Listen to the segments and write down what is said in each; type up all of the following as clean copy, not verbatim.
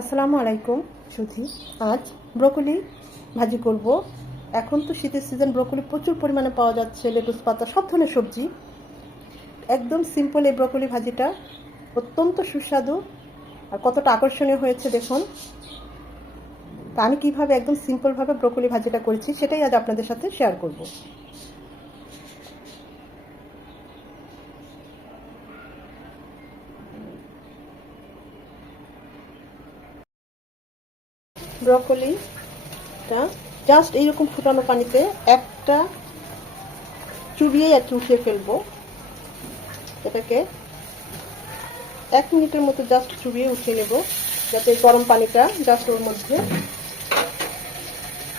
আসসালামু আলাইকুম সুধি। আজ ব্রোকলি ভাজি করব। এখন তো শীতের সিজন, ব্রোকলি প্রচুর পরিমাণে পাওয়া যাচ্ছে, লেটুস পাতা, সব ধরনের সবজি। একদম সিম্পল এই ব্রোকলি ভাজিটা অত্যন্ত সুস্বাদু আর কতটা আকর্ষণীয় হয়েছে দেখুন। তা আমি কীভাবে একদম সিম্পলভাবে ব্রোকলি ভাজিটা করেছি সেটাই আজ আপনাদের সাথে শেয়ার করব। ব্রোকলিটা জাস্ট এইরকম ফুটানো পানিতে একটা চুবিয়ে আর কি উঠিয়ে ফেলবো। এটাকে 1 মিনিটের মতো জাস্ট চুবিয়ে উঠিয়ে নেব, যাতে গরম পানিটা জাস্ট ওর মধ্যে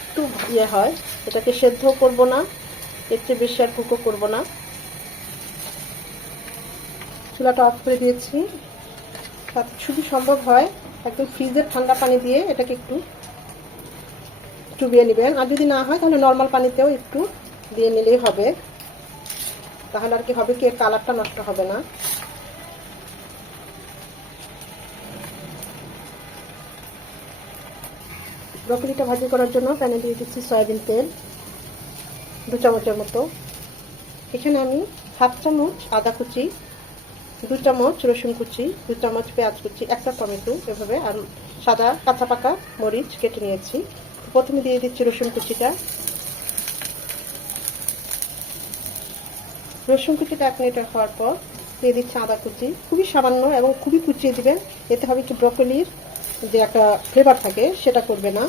একটু হয়। এটাকে সেদ্ধ করব না, এর চেয়ে বেশি আর কুকও করব না। চুলাটা অফ করে দিয়েছি। যদি সম্ভব হয় একদম ফ্রিজের ঠান্ডা পানি দিয়ে এটাকে একটু চুবিয়ে নেবেন, আর যদি না হয় তাহলে নর্মাল পানিতেও একটু দিয়ে নিলেই হবে। তাহলে আর কি হবে কি, কালারটা নষ্ট হবে না। ব্রোকলিটা ভাজি করার জন্য প্যানে দিয়ে দিচ্ছি সয়াবিন তেল 2 চামচের মতো। এখানে আমি 7 চামচ আদা কুচি, 2 চামচ রসুন কুচি, 2 চামচ পেঁয়াজ কুচি, একটা টমেটো এভাবে আর সাদা কাঁচা পাকা মরিচ কেটে নিয়েছি। প্রথমে দিয়ে দিচ্ছি রসুন কুচিটা। রসুন কুচিটা 1 মিনিট হওয়ার পর দিয়ে দিচ্ছি আদা কুচি, খুবই সামান্য এবং খুবই কুচিয়ে দিবেন। এতে হবে কি, ব্রোকলির যে একটা ফ্লেভার থাকে সেটা করবে না।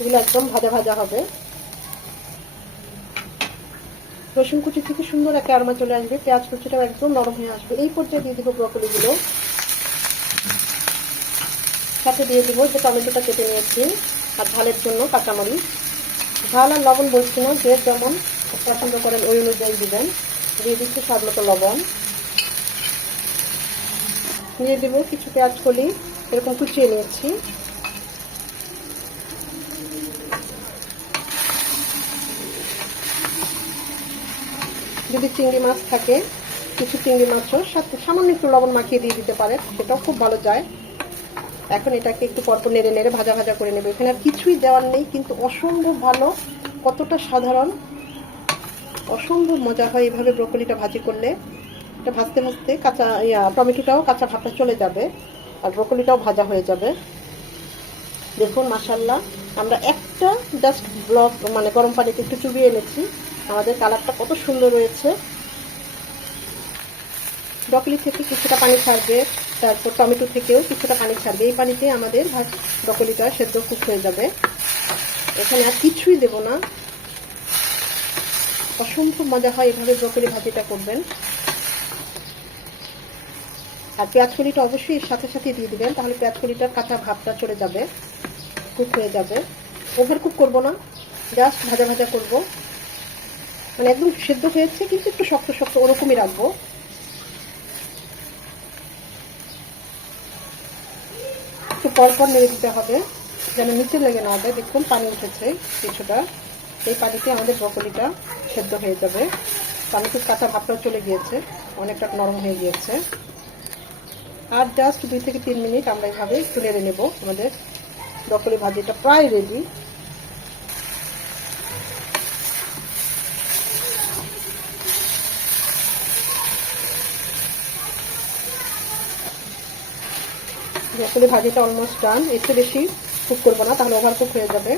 এগুলো একদম ভাজা ভাজা হবে। রসুন কুচি থেকে সুন্দর একটা আরোমা চলে আসবে, পেঁয়াজ কুচিটাও একদম নরম হয়ে আসবে। এই পর্যায়ে দিয়ে দিব ব্রোকলিগুলো, সাথে দিয়ে দিব যে টমেটোটা কেটে নিয়েছি আর ঝালের জন্য কাঁচামরিচ। ঝাল আর লবণ বলছি না, যে যেমন পছন্দ করেন ওই অনুযায়ী দিবেন। দিয়ে দিচ্ছি স্বাদ মতো লবণ। দিয়ে দিব কিছু পেঁয়াজ কলি এরকম কুচিয়ে নিয়েছি। যদি চিংড়ি মাছ থাকে, কিছু চিংড়ি মাছও সাথে সামান্য একটু লবণ মাখিয়ে দিয়ে দিতে পারেন, সেটাও খুব ভালো যায়। এখন এটাকে একটু পরপর নেড়ে নেড়ে ভাজা ভাজা করে নেবে। এখানে আর কিছুই দেওয়ার নেই, কিন্তু অসম্ভব ভালো, কতটা সাধারণ, অসম্ভব মজা হয় এইভাবে ব্রোকলিটা ভাজি করলে। এটা ভাজতে ভাজতে কাঁচা টমেটোটাও কাঁচা ভাবটা চলে যাবে আর ব্রোকলিটাও ভাজা হয়ে যাবে। দেখুন মাশাআল্লাহ, আমরা একটা জাস্ট গরম পানিতে একটু চুবিয়ে এনেছি, আমাদের কালারটা কত সুন্দর রয়েছে। ব্রোকলি থেকে কিছুটা পানি ছাড়বে, তারপর টমেটো থেকেও কিছুটা পানি ছাড়বে। এই পানিতে আমাদের ব্রোকলিটা সেদ্ধ কুক হয়ে যাবে। এখানে আর কিছুই দেব না। অসম্ভব মজা হয় এভাবে ব্রোকলি ভাজিটা করবেন। আর পেঁয়াজ কলিটা অবশ্যই এর সাথে সাথে দিয়ে দিবেন, তাহলে পেঁয়াজ কলিটার কাঁচা ভাবটা চলে যাবে, কুক হয়ে যাবে। ওভার কুক করবো না, জাস্ট ভাজা ভাজা করব। মানে একদম সেদ্ধ হয়েছে কিন্তু একটু শক্ত শক্ত ওরকমই রাখবো। একটু পরপর নেড়ে দিতে হবে যেন নিচে লেগে না যায়। দেখুন পানি উঠেছে কিছুটা, এই পানিতে আমাদের ব্রোকলিটা সেদ্ধ হয়ে যাবে। টমেটোর কাঁচা ভাবটাও চলে গিয়েছে, অনেকটা নরম হয়ে গিয়েছে। আর জাস্ট 2 থেকে 3 মিনিট আমরা এইভাবে একটু নেড়ে নেব। আমাদের ব্রোকলি ভাজিটা প্রায় রেডি। ব্রোকলি ভাজিটা অলমোস্ট ডান। একটু বেশি কুক করবো না, তাহলে ওভার কুক হয়ে যাবে।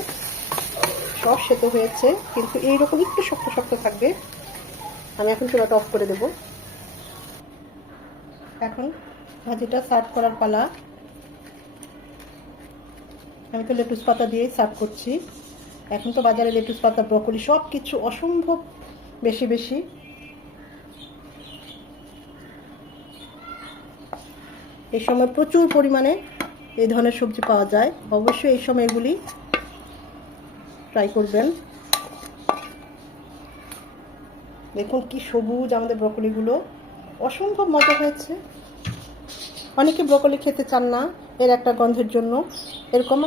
সব সেদ্ধ হয়েছে কিন্তু এইরকম একটু শক্ত শক্ত থাকবে। আমি এখন চুলাটা অফ করে দেব। এখন ভাজিটা সার্ভ করার পালা। আমি তো লেটুস পাতা দিয়েই সার্ভ করছি। এখন তো বাজারে লেটুস পাতা, ব্রোকলি সব কিছু অসম্ভব বেশি বেশি। এই সময় প্রচুর পরিমাণে এই ধরনের সবজি পাওয়া যায়। অবশ্যই এই সময় এগুলি ট্রাই করবেন। দেখুন কি সবুজ আমাদের ব্রোকলিগুলো, অসম্ভব মজা হয়েছে। অনেকে ব্রোকলি খেতে চান না এর একটা গন্ধের জন্য, এরকম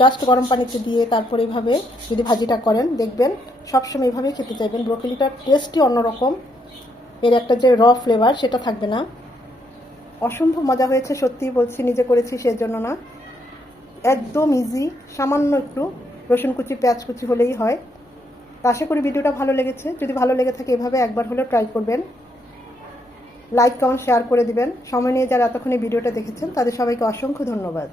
জাস্ট গরম পানিতে দিয়ে তারপর এইভাবে যদি ভাজিটা করেন, দেখবেন সবসময় এইভাবে খেতে চাইবেন। ব্রোকলিটার টেস্টই অন্যরকম। এর একটা যে র ফ্লেভার সেটা থাকবে না। অসম্ভব মজা হয়েছে, সত্যিই বলছি, নিজে করেছি সেজন্য না, একদম ইজি। সামান্য একটু রসুন কুচি পেঁয়াজ কুচি হলেই হয়। তা আশা করি ভিডিওটা ভালো লেগেছে। যদি ভালো লেগে থাকে এভাবে একবার হলেও ট্রাই করবেন, লাইক কমেন্ট শেয়ার করে দিবেন। সময় নিয়ে যারা এতক্ষণ এই ভিডিওটা দেখেছেন তাদের সবাইকে অসংখ্য ধন্যবাদ।